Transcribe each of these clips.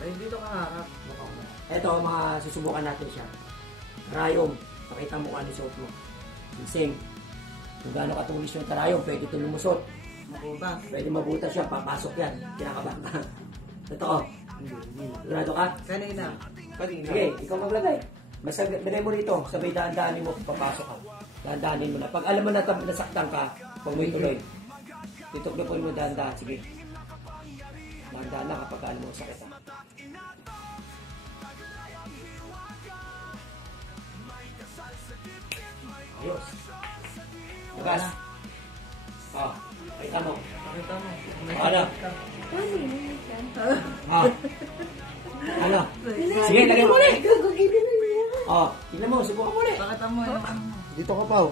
Ay, dito ka harap. Ito, mga susubukan natin siya. Karayom. Pakita mo kung ano suot mo. Ginseng. Kung gaano katulis yung karayom, pwede ito lumusot. Mabutas. Pwede mabutas siya, papasok yan. Kinakabahan ka. Totoo. Sigurado ka? Kanina. Sige, ikaw maglagay. Basta lagay mo rito, sabay daan-daanin mo, papasok ka. Daan-daanin mo na. Pag alam mo na nasaktan ka, huwag mo ituloy. Tituklopon mo daan-daan, sige. Daan-daan na kapag alam mo sakit ha. Ayos. Bukas. Oh, pakita mo. Pakita mo. Ano? Ano? Sige, lagay mo ulit. Oh, tignan mo, subukan mo ulit. Pakita mo yung ano mo. Dito ka, Pao.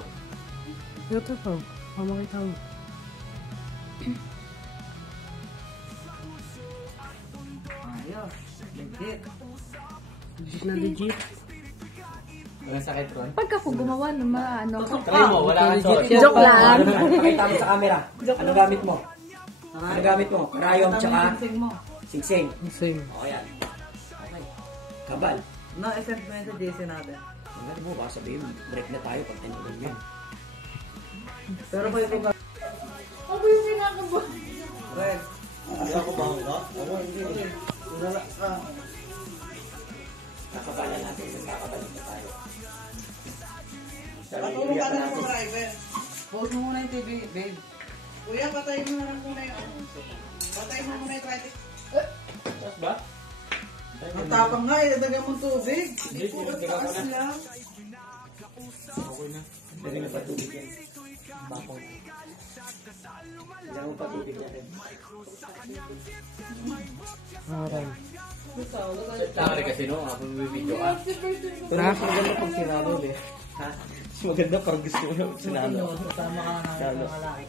Dito, Pao. Pamakita mo. Ayos. Legit. Legit na legit. Walang sakit ron. Pagka ko gumawa ng mga ano. Try mo, wala kang suot. Joke lang. Pakita mo sa camera. Ano gamit mo? Ano gamit mo? Karayom tsaka Sing mo. singsing. Same. O, yan. Okay. Kabal. No, effect mo yun sa JC natin. Ano mo, baka sabihin, break na tayo pag tinulog yan. Pero kayo ko ba? Ako yung pinakabo. Red. Hindi ako ba ako? Ako hindi. Wala ka. Nakabalan natin, nagkakabalan na tayo. Patulong ka na ng driver. Pause mo muna yung TV, babe. Kuya, patayin mo na lang muna yung ano. Patayin mo muna yung traffic. Tapos ba? Ang tapang nga, ilagay mong tubig. Hindi po, taas lang. Okay na. Lagyan na patubig yan. Bakong. Lagyan mo patubig natin. Aray. Tangari kasi no, ako video ka. Pero mas maganda pag sinalo eh. Ha? Mas maganda parang gusto ko na sinalo. Kasama ka na ng mga lalaki.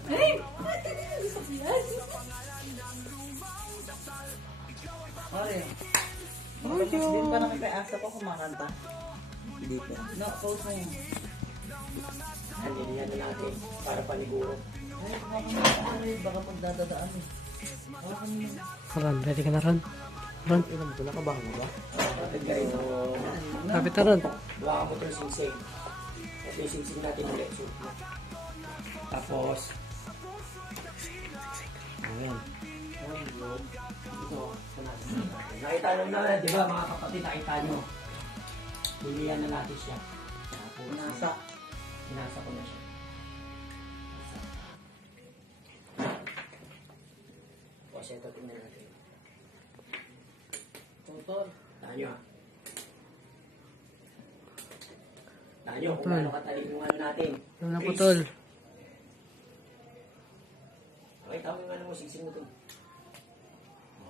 Ore. Din pa namin kay Asa ko kumakanta. Hindi po. No, pause mo yun. Yan na natin para paniguro. Ay, kumakanta ka baka pagdadadaan eh. Ron, ready ka na, Ron? Ron? Nakabahan mo ba? Kapit ka rin. Kapit na, Ron. Buka mo itong singsing. Ito yung singsing natin ulit. So, tapos, ayan. Ito, nakita nyo na, di ba mga kapatid, nakita nyo. Bulihan na natin siya. Tapos, Inasa ko na siya. Tapos ito, tingnan natin. Tutol. Tahan nyo ha. Tahan nyo kung ano katalig yung ano natin. Ano na, putol? Okay, tawag yung ano mo, singsing mo ito.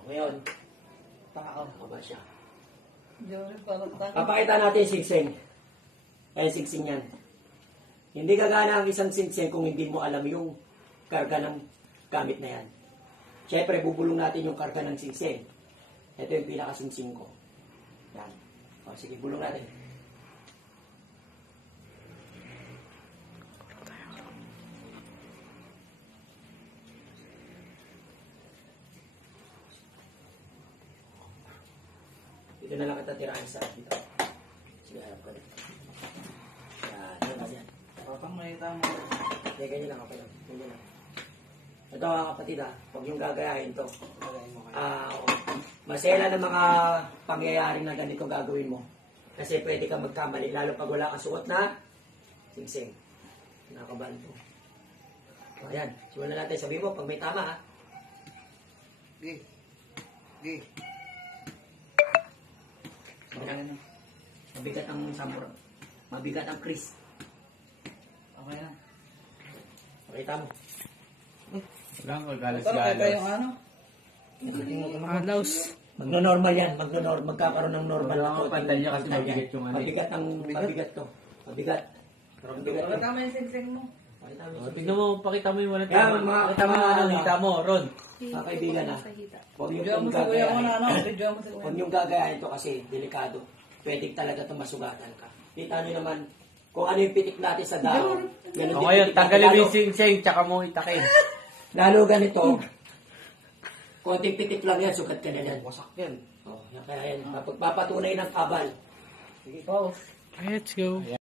Ngayon, tao, kaba siya. Diyan parang takot. Papakita natin yung singsing. Ayan, singsing yan. Hindi gagana ang isang singsing kung hindi mo alam yung karga ng gamit na yan. Siyempre, bubulong natin yung karga ng singsing. Ito yung pinakasingsing ko. Yan. O, sige, bulong natin. Dito na lang kita tirahan sa dito. Sige, harap ko dito. Yan, yan. Papang makita mo. Hindi, ganyan lang, okay lang. Ganyan lang. Ito mga kapatid huwag yung gagayahin to. Masela ng mga pangyayari na ganito gagawin mo. Kasi pwede kang magkamali, lalo pag wala kang suot na singsing. Nakakabahan to. O, ayan, simulan na natin. Sabi mo, pag may tama ha. Gi. Gi. Mabigat ang samur. Mabigat ang Chris. Okay na. Pakita mo. Wala kang Ito na kayo yung ano? Alaus. Magno-normal yan. Magkakaroon ng normal Wala kang pandalya kasi Yan. mabigat yung ano. Mabigat to. Mabigat. Mabigat Wala to. tama yung sing-sing mo. Pakita mo. Tignan mo, pakita mo yung walang Yan, tama. mga- Pakita mo yung ano, hita mo, Ron. Mga kaibigan huwag Video mo yung sa kuya mo na ano? gagayahin. Video mo sa kuya Huwag mo. yung gagayahin to kasi delikado. Pwede talaga ito masugatan ka. Kita nyo naman kung ano yung pitik natin sa dahon. Ganun O din ngayon, pitik natin. tanggalin mo yung sing-sing, tsaka mo itakin. Lalo ganito. Konting pitik lang yan, sugat ka na yan. Wasak yan. Oh, yan, kaya yan. Papatunay ng kabal. Sige po. Let's go.